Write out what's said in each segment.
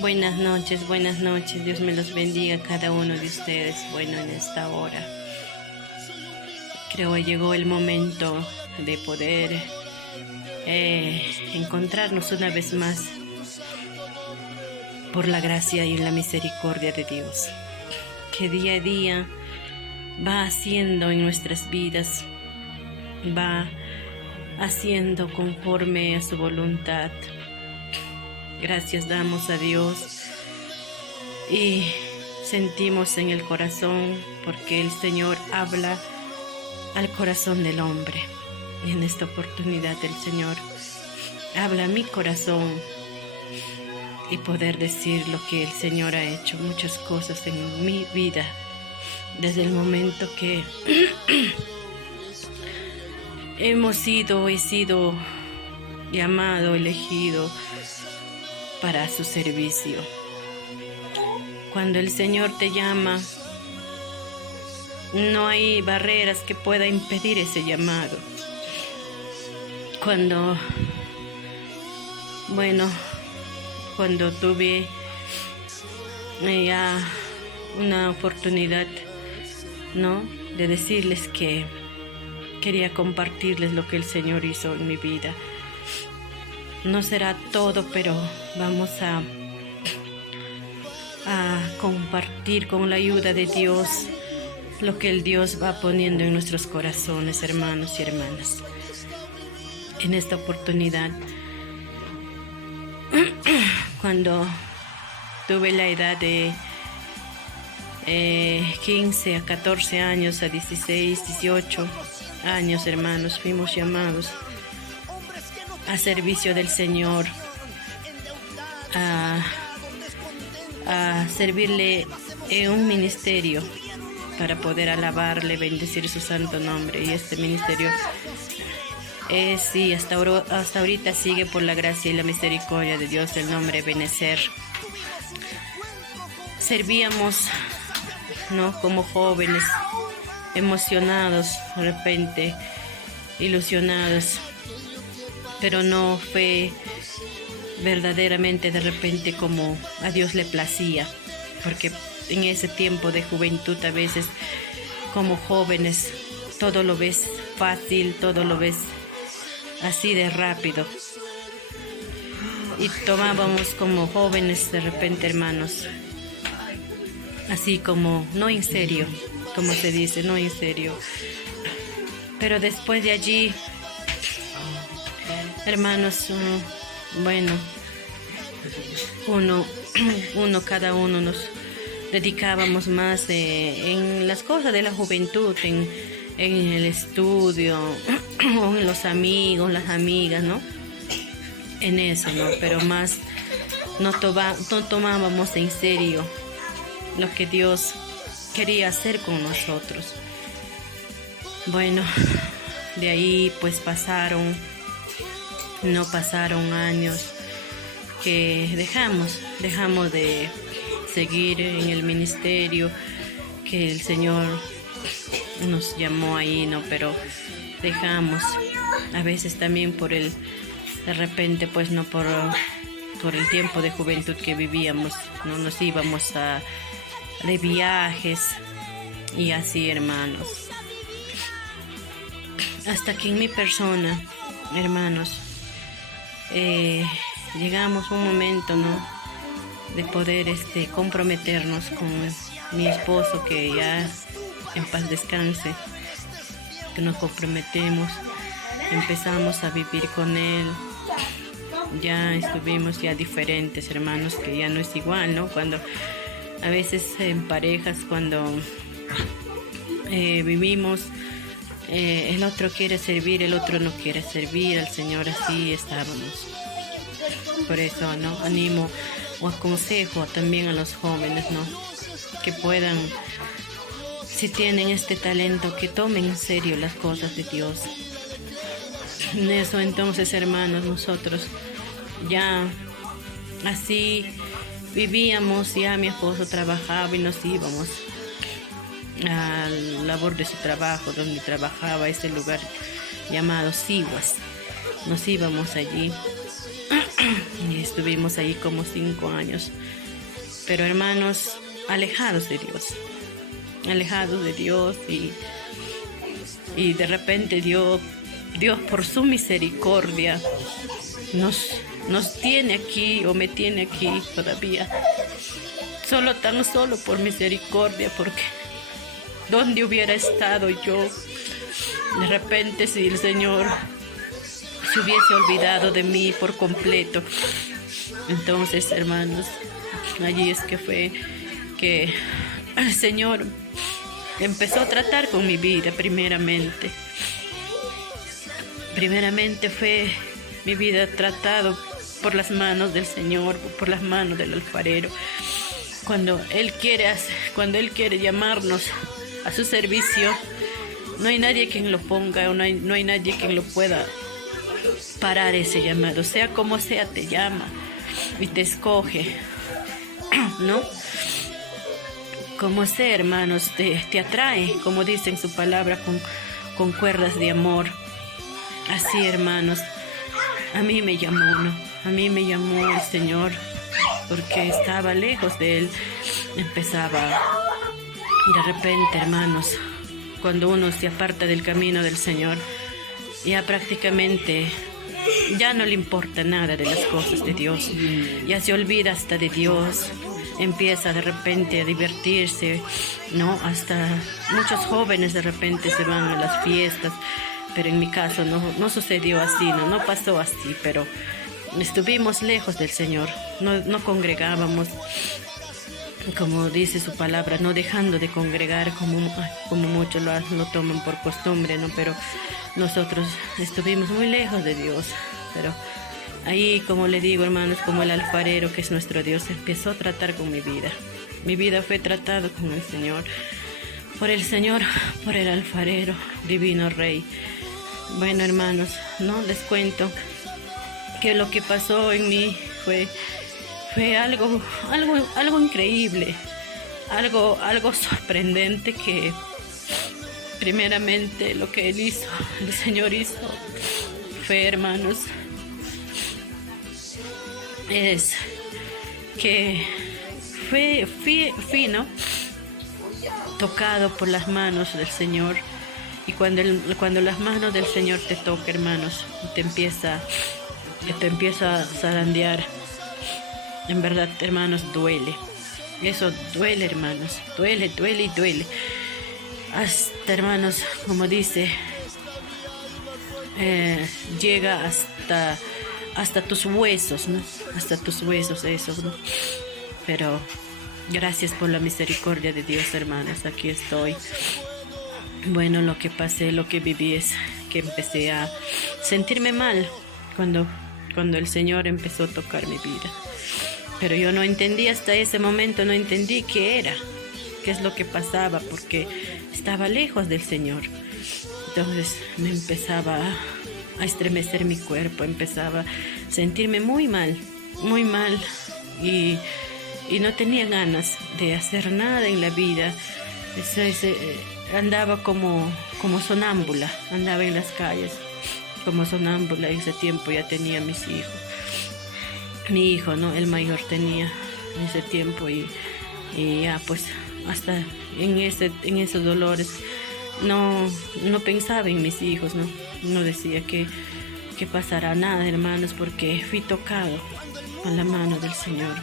Buenas noches, Dios me los bendiga a cada uno de ustedes. Bueno, en esta hora creo que llegó el momento de poder encontrarnos una vez más por la gracia y la misericordia de Dios, que día a día va haciendo en nuestras vidas, va haciendo conforme a su voluntad. Gracias damos a Dios y sentimos en el corazón, porque el Señor habla al corazón del hombre. Y en esta oportunidad el Señor habla a mi corazón y poder decir lo que el Señor ha hecho, muchas cosas en mi vida, desde el momento que he sido llamado, elegido para su servicio. Cuando el Señor te llama, no hay barreras que puedan impedir ese llamado. Cuando tuve ya una oportunidad, de decirles que quería compartirles lo que el Señor hizo en mi vida. No será todo, pero vamos a compartir con la ayuda de Dios lo que el Dios va poniendo en nuestros corazones, hermanos y hermanas. En esta oportunidad, cuando tuve la edad de 15 a 14 años, a 16, 18 años, hermanos, fuimos llamados a servicio del Señor, a servirle en un ministerio para poder alabarle, bendecir su santo nombre. Y este ministerio hasta ahorita sigue por la gracia y la misericordia de Dios, el nombre Benecer. Servíamos, como jóvenes, emocionados, de repente ilusionados, pero no fue verdaderamente de repente como a Dios le placía, porque en ese tiempo de juventud, a veces como jóvenes, todo lo ves fácil, todo lo ves así de rápido, y tomábamos como jóvenes de repente, hermanos, así como no en serio, como se dice, no en serio. Pero después de allí, hermanos, cada uno nos dedicábamos más en las cosas de la juventud, en el estudio, o en los amigos, las amigas, en eso, pero más no tomábamos en serio lo que Dios quería hacer con nosotros. Bueno, de ahí pues pasaron años que dejamos de seguir en el ministerio que el Señor nos llamó ahí, pero dejamos, a veces también de repente pues por el tiempo de juventud que vivíamos, nos íbamos de viajes y así, hermanos, hasta que en mi persona, hermanos, llegamos a un momento, de poder comprometernos con mi esposo, que ya en paz descanse, que nos comprometemos, empezamos a vivir con él. Ya estuvimos ya diferentes, hermanos, que ya no es igual, cuando a veces en parejas, cuando vivimos, el otro quiere servir, el otro no quiere servir al Señor, así estábamos. Por eso, animo o aconsejo también a los jóvenes, que puedan, si tienen este talento, que tomen en serio las cosas de Dios. En eso entonces, hermanos, nosotros ya así vivíamos. Ya mi esposo trabajaba y nos íbamos a la labor de su trabajo, donde trabajaba, ese lugar llamado Siguas. Nos íbamos allí y estuvimos ahí como 5 años. Pero hermanos, alejados de Dios y de repente Dios por su misericordia nos tiene aquí o me tiene aquí todavía. Tan solo por misericordia, porque ¿dónde hubiera estado yo? De repente si el Señor se hubiese olvidado de mí por completo. Entonces, hermanos, allí es que fue que el Señor empezó a tratar con mi vida primeramente. Primeramente fue mi vida tratado por las manos del Señor, por las manos del alfarero. Cuando Él quiere llamarnos a su servicio, no hay nadie quien lo ponga, no hay nadie quien lo pueda parar ese llamado. Sea como sea, te llama y te escoge, ¿no? Como sea, hermanos, te atrae, como dice en su palabra, con cuerdas de amor. Así, hermanos, a mí me llamó, ¿no? A mí me llamó el Señor porque estaba lejos de Él. Empezaba, de repente, hermanos, cuando uno se aparta del camino del Señor, ya prácticamente ya no le importa nada de las cosas de Dios, ya se olvida hasta de Dios, empieza de repente a divertirse, ¿no? Hasta muchos jóvenes de repente se van a las fiestas, pero en mi caso no sucedió así, no pasó así, pero estuvimos lejos del Señor, no congregábamos, como dice su palabra, no dejando de congregar como muchos lo toman por costumbre, ¿no? Pero nosotros estuvimos muy lejos de Dios. Pero ahí, como le digo, hermanos, como el alfarero que es nuestro Dios, empezó a tratar con mi vida. Mi vida fue tratada con el Señor, por el alfarero, divino Rey. Bueno, hermanos, no les cuento que lo que pasó en mí fue algo increíble, algo sorprendente, que primeramente lo que el Señor hizo fue, hermanos, es que fui, ¿no?, tocado por las manos del Señor. Y cuando las manos del Señor te tocan, hermanos, te empieza a zarandear. En verdad, hermanos, duele. Eso duele, hermanos. Duele. Hasta, hermanos, como dice, llega hasta tus huesos, ¿no? Hasta tus huesos, eso, ¿no? Pero gracias por la misericordia de Dios, hermanos. Aquí estoy. Bueno, lo que pasé, lo que viví es que empecé a sentirme mal cuando el Señor empezó a tocar mi vida. Pero yo no entendí hasta ese momento, no entendí qué es lo que pasaba, porque estaba lejos del Señor. Entonces me empezaba a estremecer mi cuerpo, empezaba a sentirme muy mal, y no tenía ganas de hacer nada en la vida. Andaba como sonámbula, andaba en las calles como sonámbula. En ese tiempo ya tenía mis hijos. Mi hijo, ¿no?, el mayor, tenía en ese tiempo, y ya pues hasta en esos dolores no pensaba en mis hijos, no decía que pasará nada, hermanos, porque fui tocado con la mano del Señor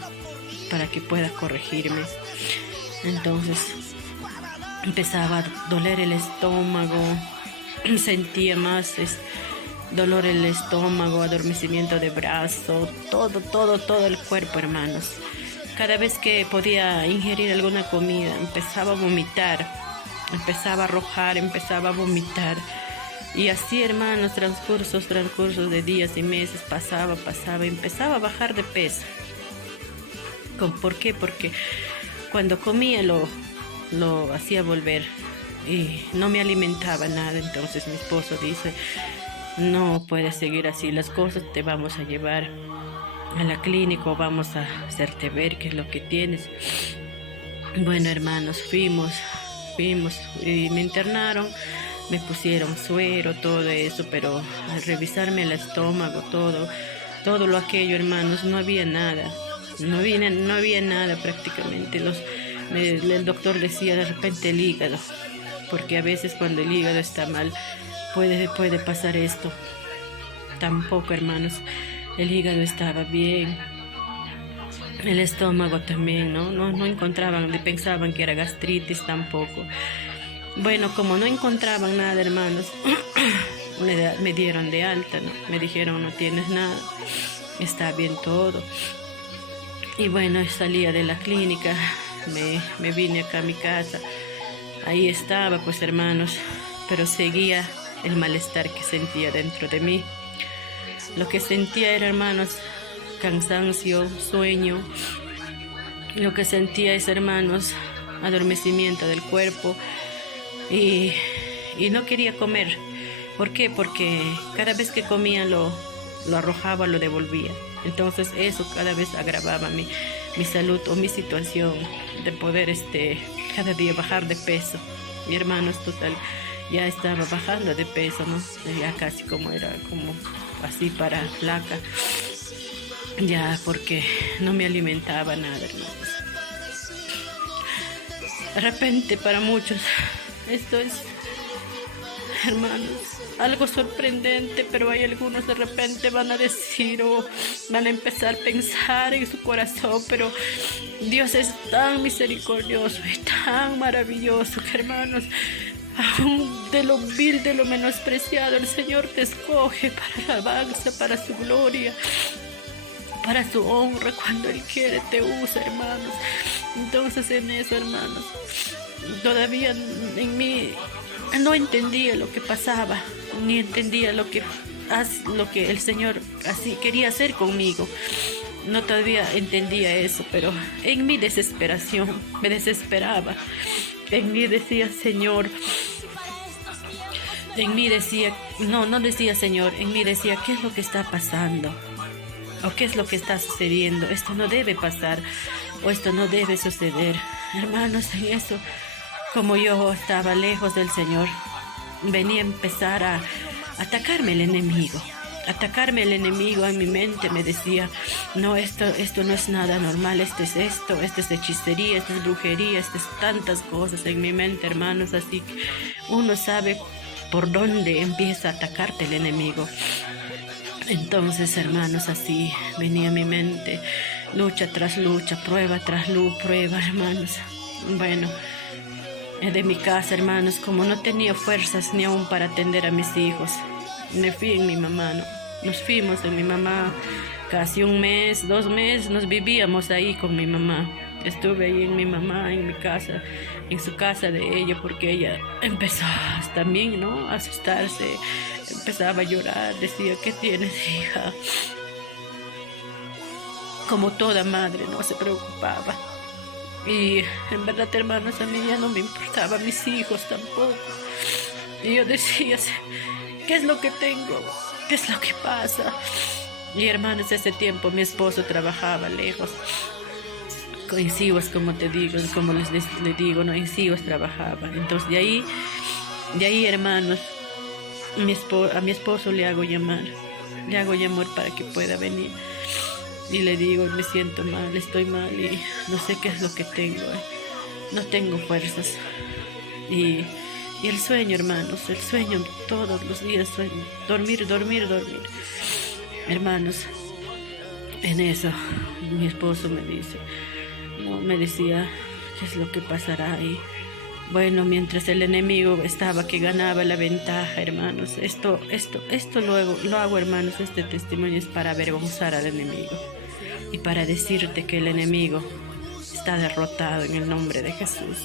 para que pueda corregirme. Entonces empezaba a doler el estómago, sentía más dolor en el estómago, adormecimiento de brazo, todo el cuerpo, hermanos. Cada vez que podía ingerir alguna comida, empezaba a vomitar, empezaba a arrojar, empezaba a vomitar. Y así, hermanos, transcursos de días y meses, pasaba, empezaba a bajar de peso. ¿Por qué? Porque cuando comía lo hacía volver y no me alimentaba nada. Entonces mi esposo dice: no puedes seguir así las cosas, te vamos a llevar a la clínica, o vamos a hacerte ver qué es lo que tienes. Bueno, hermanos, fuimos y me internaron, me pusieron suero, todo eso, pero al revisarme el estómago, todo, todo lo aquello, hermanos, no había nada. No había nada prácticamente. El doctor decía de repente el hígado, porque a veces cuando el hígado está mal puede pasar esto. Tampoco, hermanos, el hígado estaba bien, el estómago también, no encontraban, pensaban que era gastritis tampoco. Bueno, como no encontraban nada, hermanos, me dieron de alta, ¿no? Me dijeron, no tienes nada, está bien todo. Y bueno, salía de la clínica, me vine acá a mi casa. Ahí estaba, pues, hermanos, pero seguía el malestar que sentía dentro de mí. Lo que sentía era, hermanos, cansancio, sueño. Lo que sentía es, hermanos, adormecimiento del cuerpo. Y no quería comer. ¿Por qué? Porque cada vez que comía lo arrojaba, lo devolvía. Entonces eso cada vez agravaba mi salud o mi situación de poder cada día bajar de peso. Mi hermano total ya estaba bajando de peso, ¿no? Ya casi como era como así para flaca. Ya porque no me alimentaba nada, hermanos. De repente para muchos esto es, hermanos, algo sorprendente, pero hay algunos de repente van a decir o van a empezar a pensar en su corazón, pero Dios es tan misericordioso y tan maravilloso que, hermanos, aún de lo vil, de lo menospreciado, el Señor te escoge para la alabanza, para su gloria, para su honra. Cuando Él quiere te usa, hermanos. Entonces en eso, hermanos, todavía en mí no entendía lo que pasaba, ni entendía lo que el Señor así quería hacer conmigo. No todavía entendía eso, pero en mi desesperación me desesperaba. En mí decía, Señor, en mí decía, no decía Señor, en mí decía, ¿qué es lo que está pasando? ¿O qué es lo que está sucediendo? Esto no debe pasar, o esto no debe suceder. Hermanos, en eso, como yo estaba lejos del Señor, venía a empezar a atacarme el enemigo. Atacarme el enemigo en mi mente me decía, no, esto no es nada normal, esto es hechicería, esto es brujería, esto es tantas cosas en mi mente, hermanos. Así que uno sabe por dónde empieza a atacarte el enemigo. Entonces, hermanos, así venía a mi mente, lucha tras lucha, prueba tras prueba, hermanos. Bueno, de mi casa, hermanos, como no tenía fuerzas ni aún para atender a mis hijos, me fui en mi mamá, ¿no? Nos fuimos en mi mamá casi 1 mes, 2 meses, nos vivíamos ahí con mi mamá. Estuve ahí en mi mamá, en mi casa, en su casa de ella, porque ella empezó también, ¿no?, a asustarse, empezaba a llorar, decía, ¿qué tienes, hija? Como toda madre, ¿no?, se preocupaba. Y en verdad, hermanos, a mí ya no me importaba mis hijos tampoco. Y yo decía, ¿qué es lo que tengo? ¿Qué es lo que pasa? Y, hermanos, ese tiempo mi esposo trabajaba lejos. En Sivas, como te digo, como les digo, no, en Sivas trabajaba. Entonces de ahí, hermanos, a mi esposo le hago llamar para que pueda venir. Y le digo, me siento mal, estoy mal y no sé qué es lo que tengo. No tengo fuerzas. Y el sueño, hermanos, el sueño todos los días, sueño, dormir. Hermanos, en eso mi esposo me decía, ¿qué es lo que pasará? Y bueno, mientras el enemigo estaba que ganaba la ventaja, hermanos, esto luego lo hago, hermanos, este testimonio es para avergonzar al enemigo y para decirte que el enemigo está derrotado en el nombre de Jesús,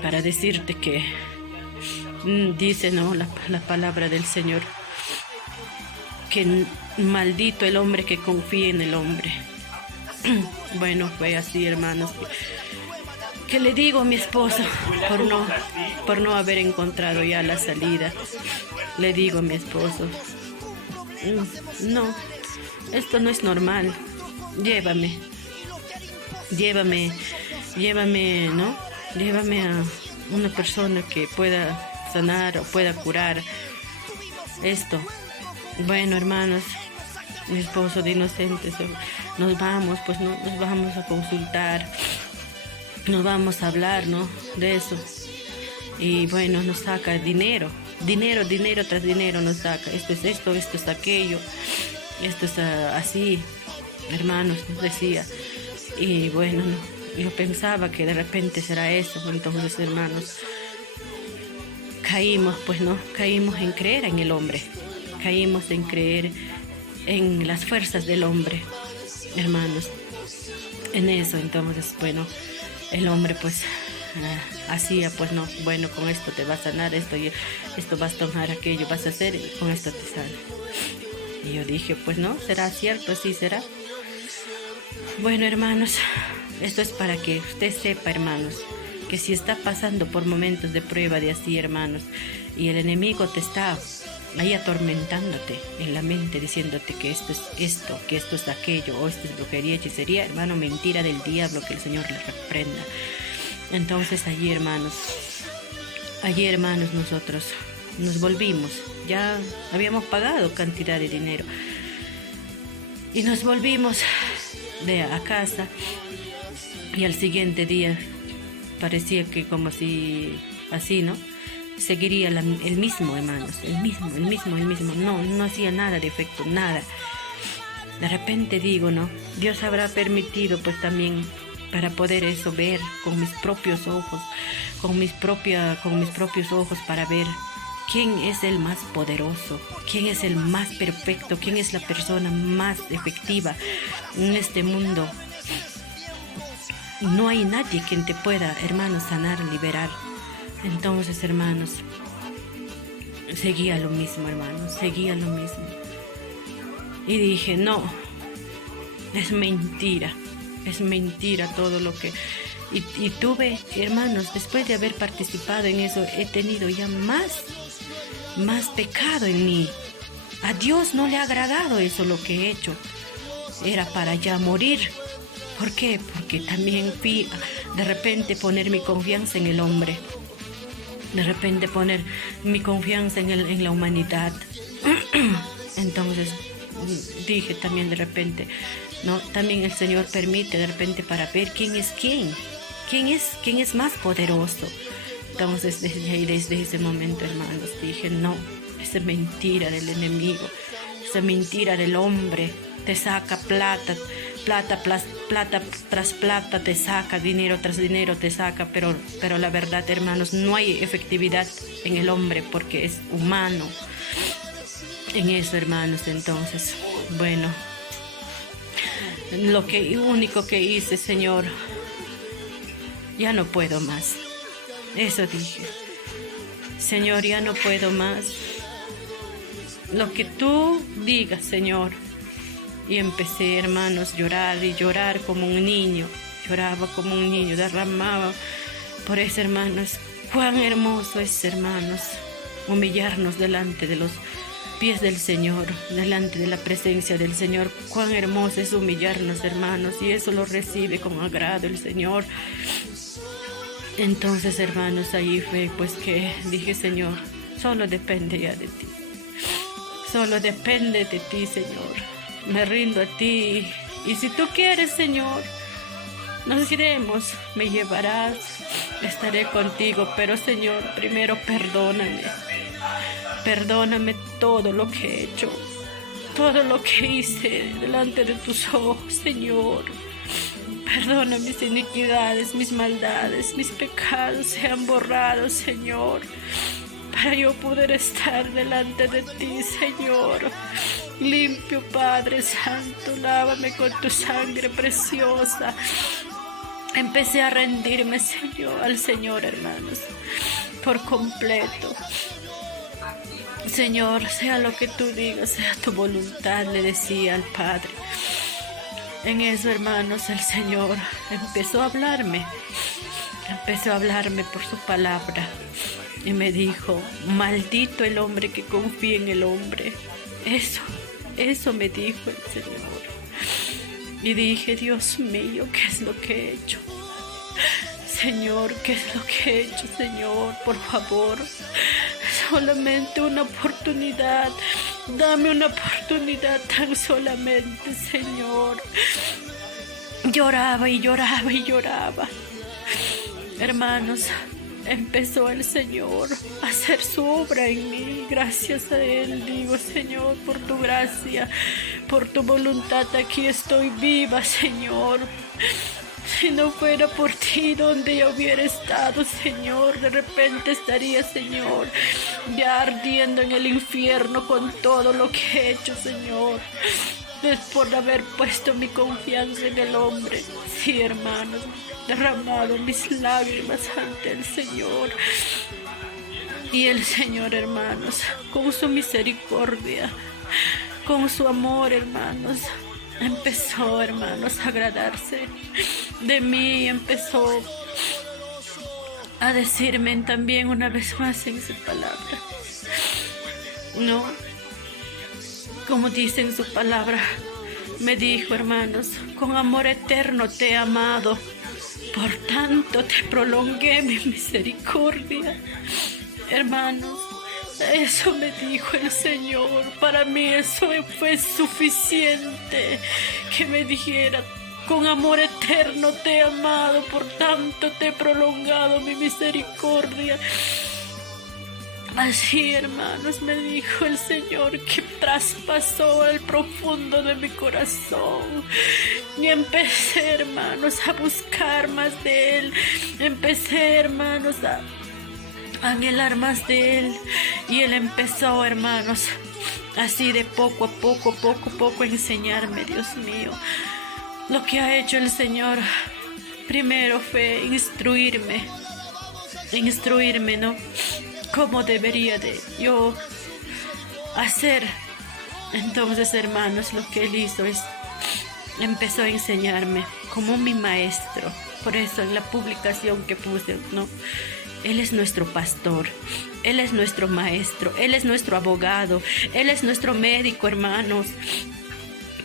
para decirte que dice, ¿no?, la palabra del Señor, que maldito el hombre que confía en el hombre. Bueno, fue así, hermanos, que le digo a mi esposo, por no haber encontrado ya la salida, le digo a mi esposo, no, esto no es normal, llévame, ¿no? Llévame a una persona que pueda sanar o pueda curar esto. Bueno, hermanos, mi esposo de inocentes, nos vamos, pues no, nos vamos a consultar, nos vamos a hablar, ¿no? De eso. Y bueno, nos saca dinero tras dinero nos saca. Esto es aquello, esto es así, hermanos, nos decía. Y bueno, no, yo pensaba que de repente será eso. Entonces, hermanos, caímos, pues no, caímos en creer en el hombre, caímos en creer en las fuerzas del hombre, hermanos, en eso. Entonces, bueno, el hombre pues hacía, pues no, bueno, con esto te va a sanar, esto vas a tomar, aquello vas a hacer y con esto te sana. Y yo dije, pues no, será cierto, sí será. Bueno, hermanos, esto es para que usted sepa, hermanos, que si está pasando por momentos de prueba de así, hermanos, y el enemigo te está ahí atormentándote en la mente, diciéndote que esto es esto, que esto es aquello, o esto es brujería, hechicería, hermano, mentira del diablo, que el Señor le reprenda. Entonces allí, hermanos, nosotros nos volvimos, ya habíamos pagado cantidad de dinero, y nos volvimos a casa, y al siguiente día parecía que como si así, ¿no? Seguiría el mismo, hermanos, el mismo, no hacía nada de efecto, nada. De repente digo, ¿no? Dios habrá permitido pues también para poder eso ver con mis propios ojos, con mis propios ojos, para ver quién es el más poderoso, quién es el más perfecto, quién es la persona más efectiva en este mundo. No hay nadie quien te pueda, hermanos, sanar, liberar. Entonces, hermanos, seguía lo mismo, hermanos, seguía lo mismo. Y dije, no, es mentira todo lo que... Y tuve, hermanos, después de haber participado en eso, he tenido ya más pecado en mí. A Dios no le ha agradado eso lo que he hecho. Era para ya morir. ¿Por qué? Porque también fui de repente poner mi confianza en el hombre. De repente poner mi confianza en la humanidad. Entonces dije también de repente, no, también el Señor permite de repente para ver quién es quién es más poderoso. Entonces desde ese momento, hermanos, dije, no, esa mentira del enemigo, esa mentira del hombre, te saca plata tras plata te saca, dinero tras dinero te saca, pero la verdad, hermanos, no hay efectividad en el hombre porque es humano. En eso, hermanos, entonces, bueno, lo único que hice, Señor, ya no puedo más. Eso dije, Señor, ya no puedo más. Lo que tú digas, Señor. Y empecé, hermanos, llorar como un niño. Lloraba como un niño, derramaba por eso, hermanos. Cuán hermoso es, hermanos, humillarnos delante de los pies del Señor, delante de la presencia del Señor. Cuán hermoso es humillarnos, hermanos, y eso lo recibe con agrado el Señor. Entonces, hermanos, ahí fue pues que dije, Señor, solo depende ya de ti. Solo depende de ti, Señor. Me rindo a ti, y si tú quieres, Señor, nos iremos, me llevarás, estaré contigo, pero Señor, primero perdóname todo lo que he hecho, todo lo que hice delante de tus ojos, Señor. Perdona mis iniquidades, mis maldades, mis pecados sean borrados, Señor, para yo poder estar delante de ti, Señor. Limpio, Padre Santo, lávame con tu sangre preciosa. Empecé a rendirme, Señor, al Señor, hermanos, por completo. Señor, sea lo que tú digas, sea tu voluntad, le decía al Padre. En eso, hermanos, el Señor empezó a hablarme por su palabra. Y me dijo, maldito el hombre que confía en el hombre. Eso me dijo el Señor. Y dije, Dios mío, ¿qué es lo que he hecho? Señor, ¿qué es lo que he hecho, Señor? Por favor, solamente una oportunidad. Dame una oportunidad tan solamente, Señor. Lloraba y lloraba y lloraba. Hermanos, empezó el Señor a hacer su obra en mí. Gracias a Él digo, Señor, por tu gracia, por tu voluntad, aquí estoy viva, Señor. Si no fuera por ti, donde yo hubiera estado, Señor, de repente estaría, Señor, ya ardiendo en el infierno con todo lo que he hecho, Señor. Es por haber puesto mi confianza en el hombre. Sí, hermanos, derramado mis lágrimas ante el Señor. Y el Señor, hermanos, con su misericordia, con su amor, hermanos, empezó, hermanos, a agradarse de mí. Empezó a decirme también una vez más en su palabra, no, como dice en su palabra, me dijo, hermanos, con amor eterno te he amado, por tanto te prolongué mi misericordia. Hermanos, eso me dijo el Señor. Para mí eso fue suficiente, que me dijera, con amor eterno te he amado, por tanto te he prolongado mi misericordia. Así, hermanos, me dijo el Señor, que traspasó al profundo de mi corazón. Y empecé, hermanos, a buscar más de Él. Empecé, hermanos, a anhelar más de Él. Y Él empezó, hermanos, así de poco a poco, a enseñarme, Dios mío. Lo que ha hecho el Señor primero fue instruirme, ¿no? Cómo debería de yo hacer. Entonces, hermanos, lo que Él hizo es, empezó a enseñarme como mi maestro. Por eso en la publicación que puse, ¿no? Él es nuestro pastor, Él es nuestro maestro, Él es nuestro abogado, Él es nuestro médico, hermanos.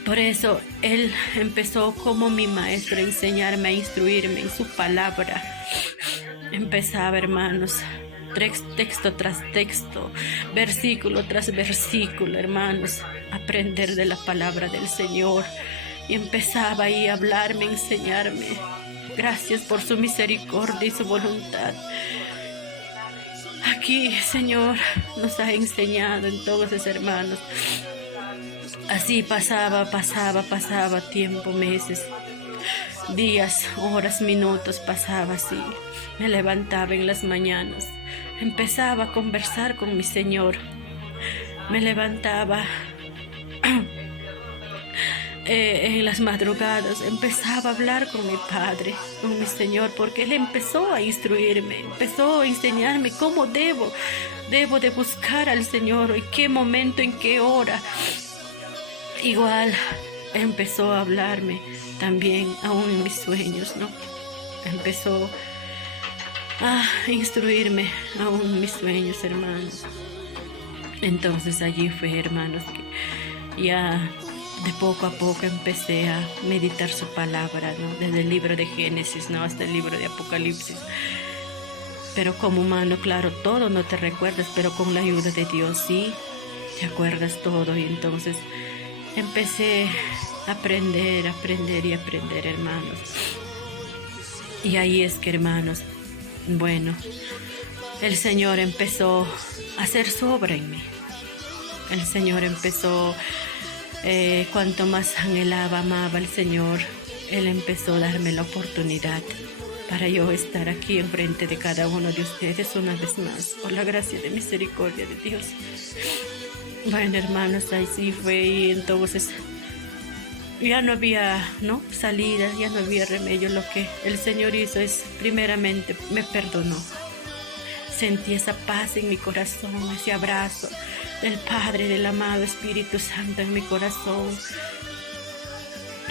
Por eso Él empezó como mi maestro a enseñarme, a instruirme en su palabra. Empezaba, hermanos, texto tras texto, versículo tras versículo, hermanos, aprender de la palabra del Señor. Y empezaba ahí a hablarme, a enseñarme. Gracias por su misericordia y su voluntad. Aquí, Señor, nos ha enseñado entonces, hermanos. Así pasaba tiempo, meses, días, horas, minutos, pasaba así. Me levantaba en las mañanas, empezaba a conversar con mi Señor. Me levantaba en las madrugadas, empezaba a hablar con mi Padre, con mi Señor, porque Él empezó a instruirme, empezó a enseñarme cómo debo de buscar al Señor, en qué momento, en qué hora. Igual empezó a hablarme también aún en mis sueños, ¿no? Empezó a instruirme aún en mis sueños, hermanos. Entonces allí fue, hermanos, que ya de poco a poco empecé a meditar su palabra, ¿no? Desde el libro de Génesis, ¿no? Hasta el libro de Apocalipsis. Pero como humano, claro, todo no te recuerdas, pero con la ayuda de Dios sí te acuerdas todo. Y entonces empecé a aprender, hermanos. Y ahí es que, hermanos, bueno, el Señor empezó a hacer su obra en mí. El Señor empezó, cuanto más anhelaba, amaba al Señor, Él empezó a darme la oportunidad para yo estar aquí enfrente de cada uno de ustedes una vez más, por la gracia de misericordia de Dios. Bueno, hermanos, así fue. Y entonces ya no había, ¿no?, salida, ya no había remedio. Lo que el Señor hizo es, primeramente, me perdonó. Sentí esa paz en mi corazón, ese abrazo del Padre, del amado Espíritu Santo en mi corazón.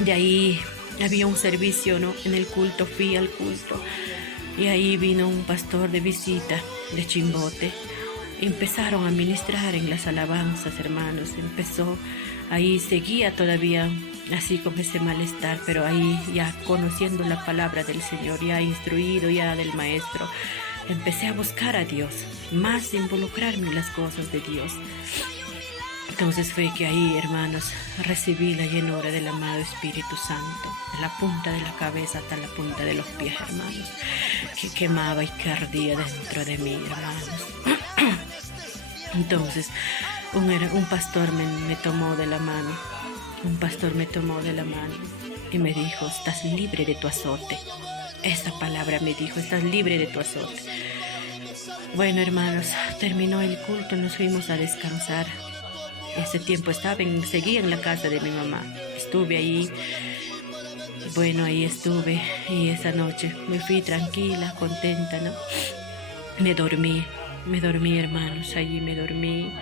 De ahí había un servicio, ¿no?, en el culto, fui al culto. Y ahí vino un pastor de visita de Chimbote. Empezaron a ministrar en las alabanzas, hermanos. Empezó, ahí seguía todavía así con ese malestar, pero ahí ya conociendo la palabra del Señor, ya instruido ya del Maestro, empecé a buscar a Dios, más involucrarme en las cosas de Dios. Entonces fue que ahí, hermanos, recibí la llenura del amado Espíritu Santo, de la punta de la cabeza hasta la punta de los pies, hermanos, que quemaba y que ardía dentro de mí, hermanos. Entonces, un pastor me tomó de la mano, y me dijo, estás libre de tu azote. Esa palabra me dijo, estás libre de tu azote. Bueno, hermanos, terminó el culto, nos fuimos a descansar. Ese tiempo seguía en la casa de mi mamá. Estuve ahí, bueno, ahí estuve, y esa noche me fui tranquila, contenta, ¿no? Me dormí, hermanos, allí me dormí.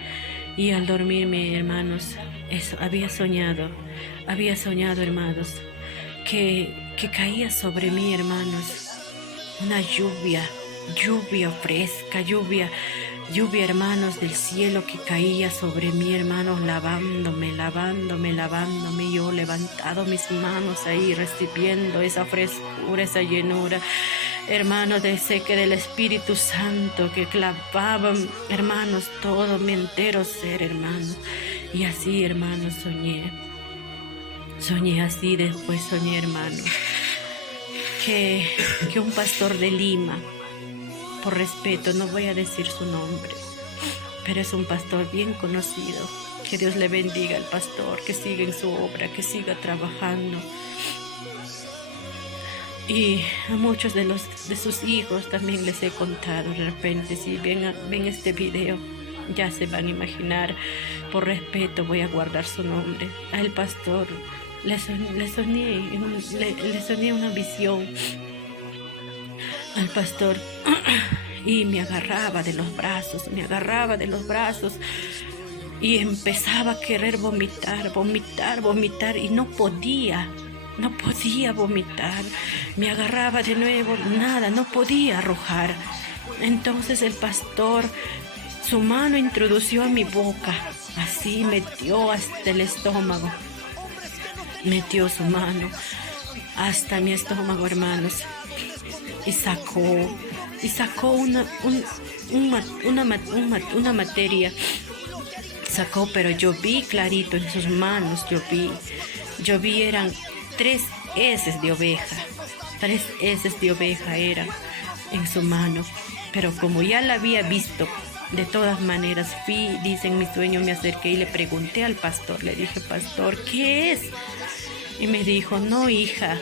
Y al dormirme, hermanos, había soñado, hermanos, que caía sobre mí, hermanos, una lluvia fresca, lluvia, hermanos, del cielo que caía sobre mí, hermanos, lavándome, yo levantado mis manos ahí, recibiendo esa frescura, esa llenura, hermanos, del Espíritu Santo que clavaban, hermanos, todo mi entero ser, hermanos. Y así, hermanos, soñé así. Después soñé, hermanos, que un pastor de Lima, por respeto no voy a decir su nombre, pero es un pastor bien conocido, que Dios le bendiga al pastor, que siga en su obra, que siga trabajando. Y a muchos de sus hijos también les he contado. De repente, si ven este video, ya se van a imaginar. Por respeto voy a guardar su nombre. Al pastor le soñé una visión al pastor, y me agarraba de los brazos, y empezaba a querer vomitar, y no podía vomitar. Me agarraba de nuevo, nada, no podía arrojar. Entonces el pastor, su mano introdució a mi boca, así metió hasta el estómago, metió su mano hasta mi estómago, hermanos, y sacó una materia, sacó, pero yo vi clarito en sus manos, yo vi eran 3 heces de oveja, eran en su mano, pero como ya la había visto, de todas maneras dice en mi sueño, me acerqué y le pregunté al pastor, le dije, pastor, ¿qué es? Y me dijo, no, hija,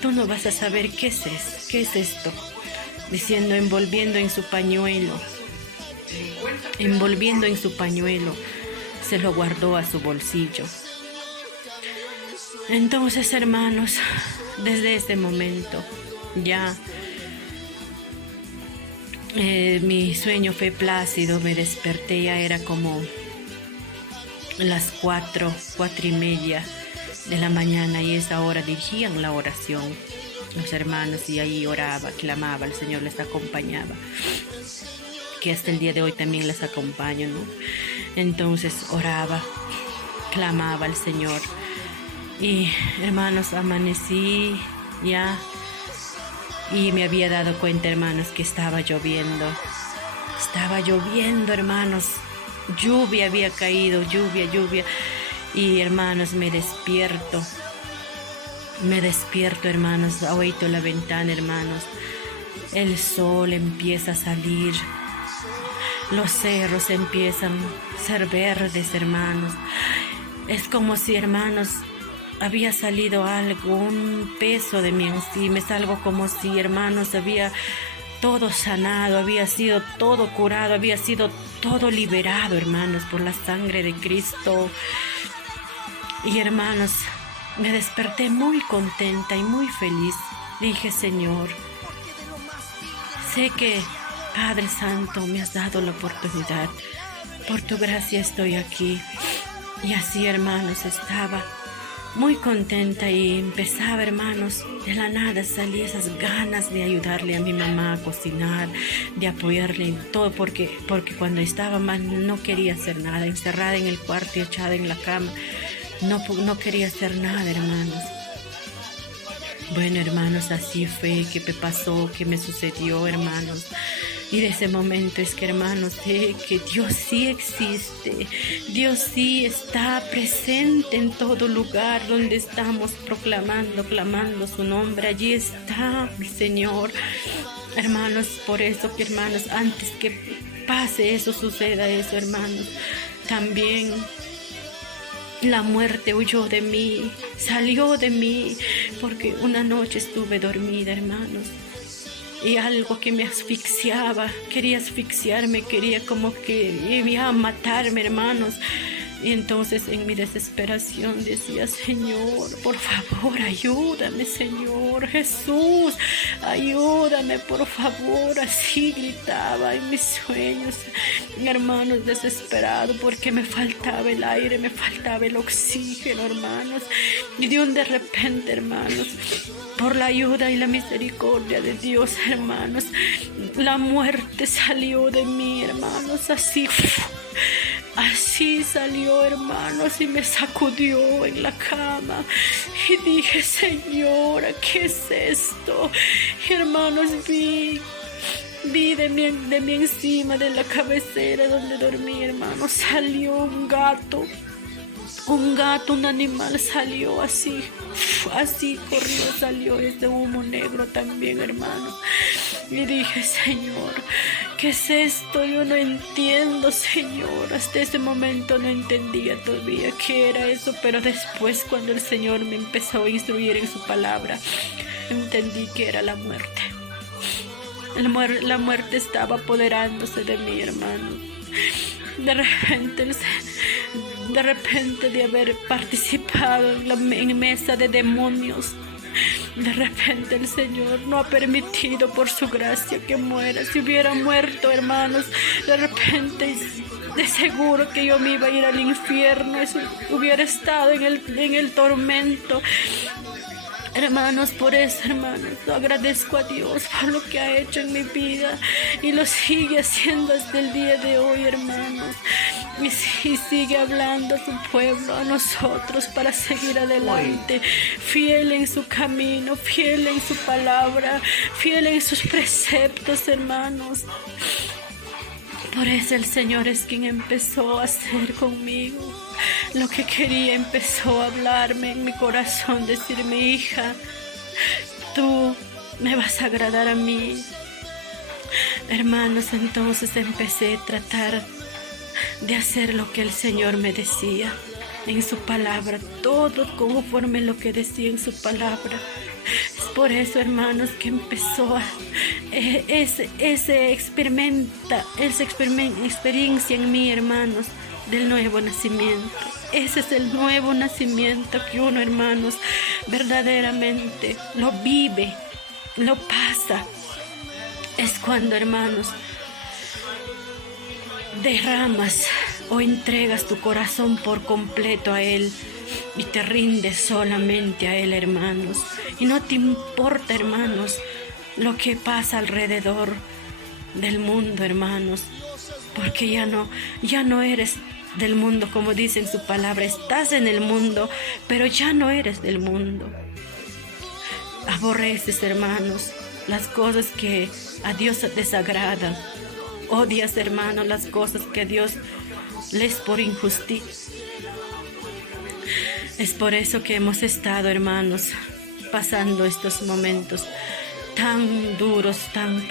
tú no vas a saber qué es esto, diciendo, envolviendo en su pañuelo, se lo guardó a su bolsillo. Entonces, hermanos, desde ese momento ya mi sueño fue plácido, me desperté, ya era como las 4:30 de la mañana, y esa hora dirigían la oración los hermanos, y ahí oraba, clamaba, el Señor les acompañaba, que hasta el día de hoy también les acompaño, ¿no? Entonces oraba, clamaba al Señor, y hermanos, amanecí ya, y me había dado cuenta, hermanos, que estaba lloviendo, hermanos, lluvia había caído, lluvia, y hermanos, me despierto, hermanos, abro la ventana, hermanos, el sol empieza a salir, los cerros empiezan a ser verdes, hermanos, es como si, hermanos, había salido algo, un peso de mí encima, es algo como si, hermanos, había todo sanado, había sido todo curado, había sido todo liberado, hermanos, por la sangre de Cristo. Y hermanos, me desperté muy contenta y muy feliz. Dije, Señor, sé que, Padre Santo, me has dado la oportunidad. Por tu gracia estoy aquí. Y así, hermanos, estaba muy contenta, y empezaba, hermanos, de la nada salía esas ganas de ayudarle a mi mamá a cocinar, de apoyarle en todo, porque cuando estaba mal no quería hacer nada, encerrada en el cuarto y echada en la cama, no quería hacer nada, hermanos. Bueno, hermanos, así fue que me pasó, que me sucedió, hermanos. Y de ese momento es que, hermanos, sé que Dios sí existe. Dios sí está presente en todo lugar donde estamos proclamando, clamando su nombre. Allí está mi Señor. Hermanos, por eso que, hermanos, antes que pase eso, suceda eso, hermanos, también la muerte huyó de mí, salió de mí, porque una noche estuve dormida, hermanos, y algo que me asfixiaba, quería asfixiarme, quería como que iba a matarme, hermanos. Y entonces en mi desesperación decía: Señor, por favor, ayúdame, Señor Jesús, ayúdame, por favor. Así gritaba en mis sueños, hermanos, desesperado, porque me faltaba el aire, me faltaba el oxígeno, hermanos. Y de repente, hermanos, por la ayuda y la misericordia de Dios, hermanos, la muerte salió de mí, hermanos, así salió, hermanos, y me sacudió en la cama. Y dije: Señora, ¿qué es esto? Y, hermanos, vi de mi encima, de la cabecera donde dormí, hermanos, salió un gato, un animal salió así corrió, salió ese humo negro también, hermano. Y dije: Señor, ¿qué es esto? Yo no entiendo, Señor. Hasta ese momento no entendía todavía qué era eso, pero después, cuando el Señor me empezó a instruir en su palabra, entendí que era la muerte. La muerte estaba apoderándose de mí, hermano. De repente de haber participado en mesa de demonios, de repente el Señor no ha permitido por su gracia que muera. Si hubiera muerto, hermanos, de repente de seguro que yo me iba a ir al infierno, hubiera estado en el tormento. Hermanos, por eso, hermanos, agradezco a Dios por lo que ha hecho en mi vida y lo sigue haciendo hasta el día de hoy, hermanos. Y sigue hablando a su pueblo, a nosotros, para seguir adelante, fiel en su camino, fiel en su palabra, fiel en sus preceptos, hermanos. Por eso el Señor es quien empezó a hacer conmigo lo que quería. Empezó a hablarme en mi corazón, decirme: hija, tú me vas a agradar a mí. Hermanos, entonces empecé a tratar de hacer lo que el Señor me decía en su palabra, todo conforme lo que decía en su palabra. Es por eso, hermanos, que empezó esa experiencia en mí, hermanos, del nuevo nacimiento. Ese es el nuevo nacimiento que uno, hermanos, verdaderamente lo vive, lo pasa. Es cuando, hermanos, derramas o entregas tu corazón por completo a Él y te rindes solamente a Él, hermanos. Y no te importa, hermanos, lo que pasa alrededor del mundo, hermanos, porque ya no eres del mundo, como dice en su palabra. Estás en el mundo, pero ya no eres del mundo. Aborreces, hermanos, las cosas que a Dios desagradan. Odias, hermanos, las cosas que a Dios les por injusticia. Es por eso que hemos estado, hermanos, pasando estos momentos tan duros, tan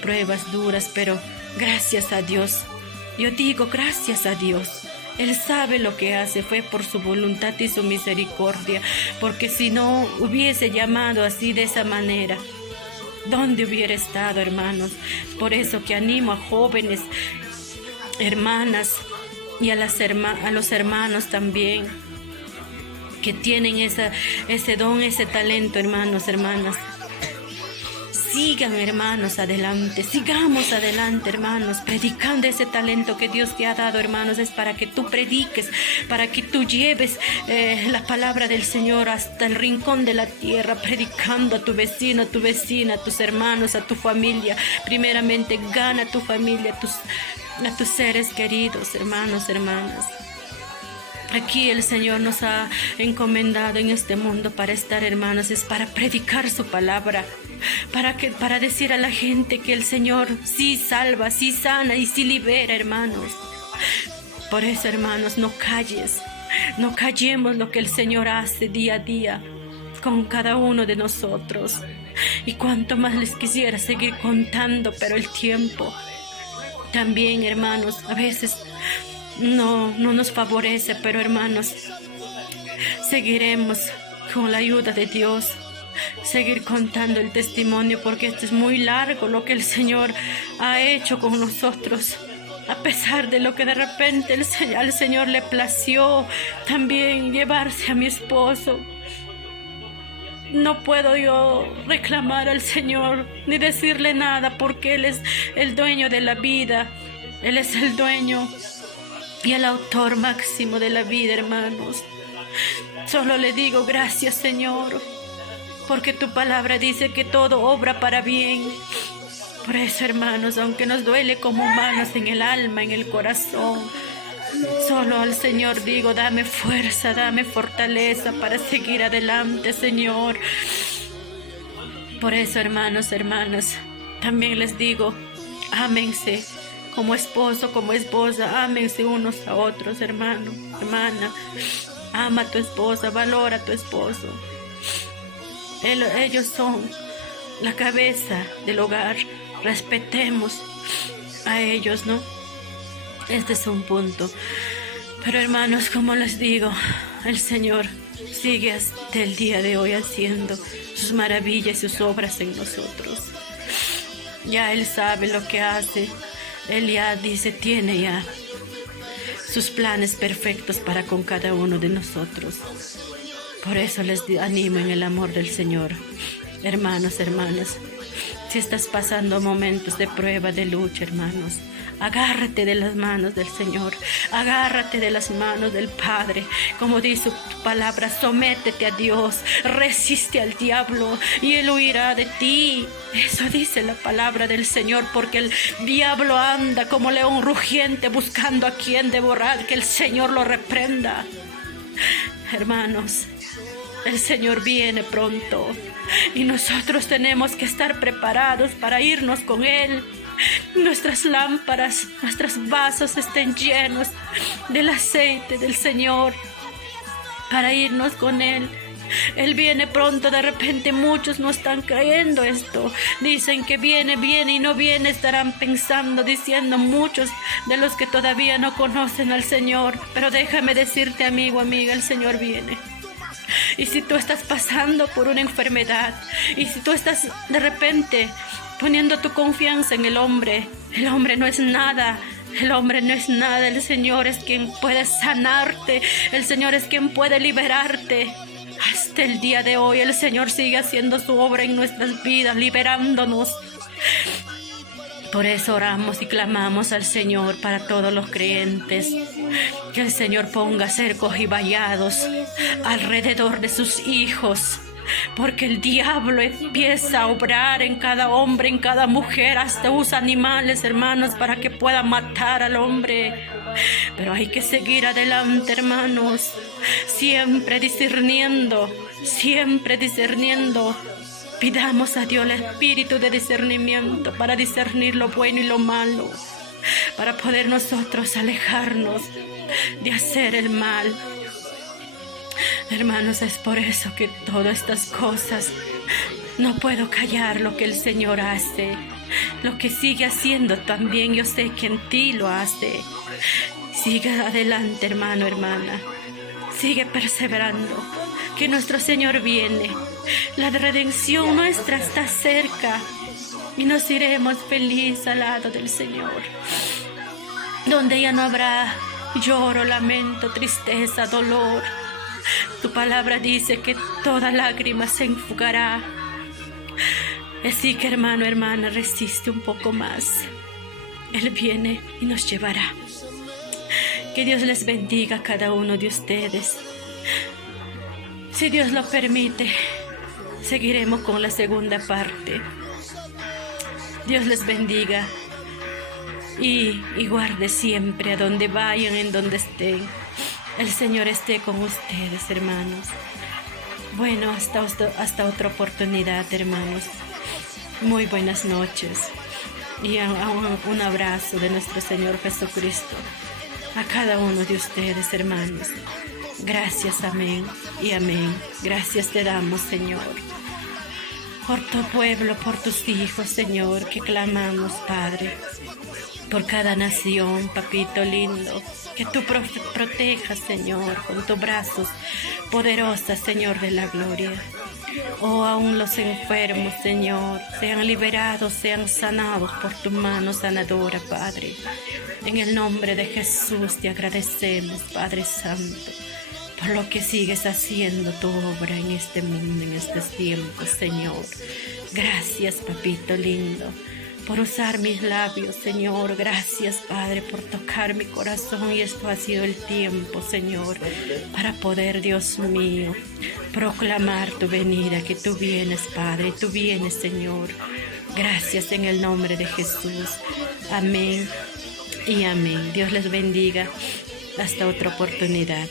pruebas duras, pero gracias a Dios. Yo digo gracias a Dios. Él sabe lo que hace, fue por su voluntad y su misericordia, porque si no hubiese llamado así, de esa manera, ¿dónde hubiera estado, hermanos? Por eso que animo a jóvenes, hermanas, y a los hermanos también, que tienen ese don, ese talento, hermanos, hermanas. Sigan, hermanos, adelante, sigamos adelante, hermanos, predicando ese talento que Dios te ha dado, hermanos. Es para que tú prediques, para que tú lleves la palabra del Señor hasta el rincón de la tierra, predicando a tu vecino, a tu vecina, a tus hermanos, a tu familia. Primeramente, gana a tu familia, a tus seres queridos, hermanos, hermanas. Aquí el Señor nos ha encomendado en este mundo para estar, hermanos, es para predicar su palabra, para decir a la gente que el Señor sí salva, sí sana y sí libera, hermanos. Por eso, hermanos, no calles, no callemos lo que el Señor hace día a día con cada uno de nosotros. Y cuanto más les quisiera seguir contando, pero el tiempo también, hermanos, a veces no nos favorece, pero hermanos, seguiremos con la ayuda de Dios, seguir contando el testimonio, porque esto es muy largo lo que el Señor ha hecho con nosotros. A pesar de lo que de repente al Señor le plació también llevarse a mi esposo, no puedo yo reclamar al Señor ni decirle nada, porque Él es el dueño de la vida. Él es el dueño y el autor máximo de la vida, hermanos. Solo le digo gracias, Señor, porque tu palabra dice que todo obra para bien. Por eso, hermanos, aunque nos duele como humanos en el alma, en el corazón, solo al Señor digo, dame fuerza, dame fortaleza para seguir adelante, Señor. Por eso, hermanos, hermanas, también les digo, ámense como esposo, como esposa, ámense unos a otros, hermano, hermana. Ama a tu esposa, valora a tu esposo. Ellos son la cabeza del hogar. Respetemos a ellos, ¿no? Este es un punto. Pero hermanos, como les digo, el Señor sigue hasta el día de hoy haciendo sus maravillas y sus obras en nosotros. Ya Él sabe lo que hace. Él ya dice, tiene ya sus planes perfectos para con cada uno de nosotros. Por eso les animo en el amor del Señor. Hermanos, hermanas, si estás pasando momentos de prueba, de lucha, hermanos, agárrate de las manos del Señor, agárrate de las manos del Padre. Como dice su palabra, sométete a Dios, resiste al diablo y Él huirá de ti. Eso dice la palabra del Señor, porque el diablo anda como león rugiente buscando a quien devorar. Que el Señor lo reprenda. Hermanos, el Señor viene pronto y nosotros tenemos que estar preparados para irnos con Él. Nuestras lámparas, nuestros vasos estén llenos del aceite del Señor para irnos con Él. Él viene pronto. De repente muchos no están creyendo esto. Dicen que viene y no viene. Estarán pensando, diciendo muchos de los que todavía no conocen al Señor. Pero déjame decirte, amigo, amiga, el Señor viene. Y si tú estás pasando por una enfermedad, y si tú estás de repente poniendo tu confianza en el hombre no es nada. El hombre no es nada. El Señor es quien puede sanarte. El Señor es quien puede liberarte. Hasta el día de hoy el Señor sigue haciendo su obra en nuestras vidas, liberándonos. Por eso oramos y clamamos al Señor para todos los creyentes. Que el Señor ponga cercos y vallados alrededor de sus hijos. Porque el diablo empieza a obrar en cada hombre, en cada mujer, hasta usa animales, hermanos, para que pueda matar al hombre. Pero hay que seguir adelante, hermanos, siempre discerniendo, siempre discerniendo. Pidamos a Dios el espíritu de discernimiento para discernir lo bueno y lo malo, para poder nosotros alejarnos de hacer el mal. Hermanos, es por eso que todas estas cosas no puedo callar lo que el Señor hace, lo que sigue haciendo también. Yo sé que en ti lo hace. Sigue adelante, hermano, hermana. Sigue perseverando, que nuestro Señor viene. La redención nuestra está cerca y nos iremos felices al lado del Señor, donde ya no habrá lloro, lamento, tristeza, dolor. Tu palabra dice que toda lágrima se enjugará. Así que, hermano, hermana, resiste un poco más. Él viene y nos llevará. Que Dios les bendiga a cada uno de ustedes. Si Dios lo permite, seguiremos con la segunda parte. Dios les bendiga y guarde siempre a donde vayan, en donde estén. El Señor esté con ustedes, hermanos. Bueno, hasta otra oportunidad, hermanos. Muy buenas noches. Y un abrazo de nuestro Señor Jesucristo a cada uno de ustedes, hermanos. Gracias, amén y amén. Gracias te damos, Señor, por tu pueblo, por tus hijos, Señor, que clamamos, Padre, por cada nación, papito lindo, que tú protejas, Señor, con tus brazos poderosos, Señor de la gloria. Oh, aún los enfermos, Señor, sean liberados, sean sanados por tu mano sanadora, Padre. En el nombre de Jesús te agradecemos, Padre Santo, por lo que sigues haciendo tu obra en este mundo, en estos tiempos, Señor. Gracias, papito lindo, por usar mis labios, Señor. Gracias, Padre, por tocar mi corazón. Y esto ha sido el tiempo, Señor, para poder, Dios mío, proclamar tu venida, que tú vienes, Padre, tú vienes, Señor. Gracias en el nombre de Jesús. Amén y amén. Dios les bendiga. Hasta otra oportunidad.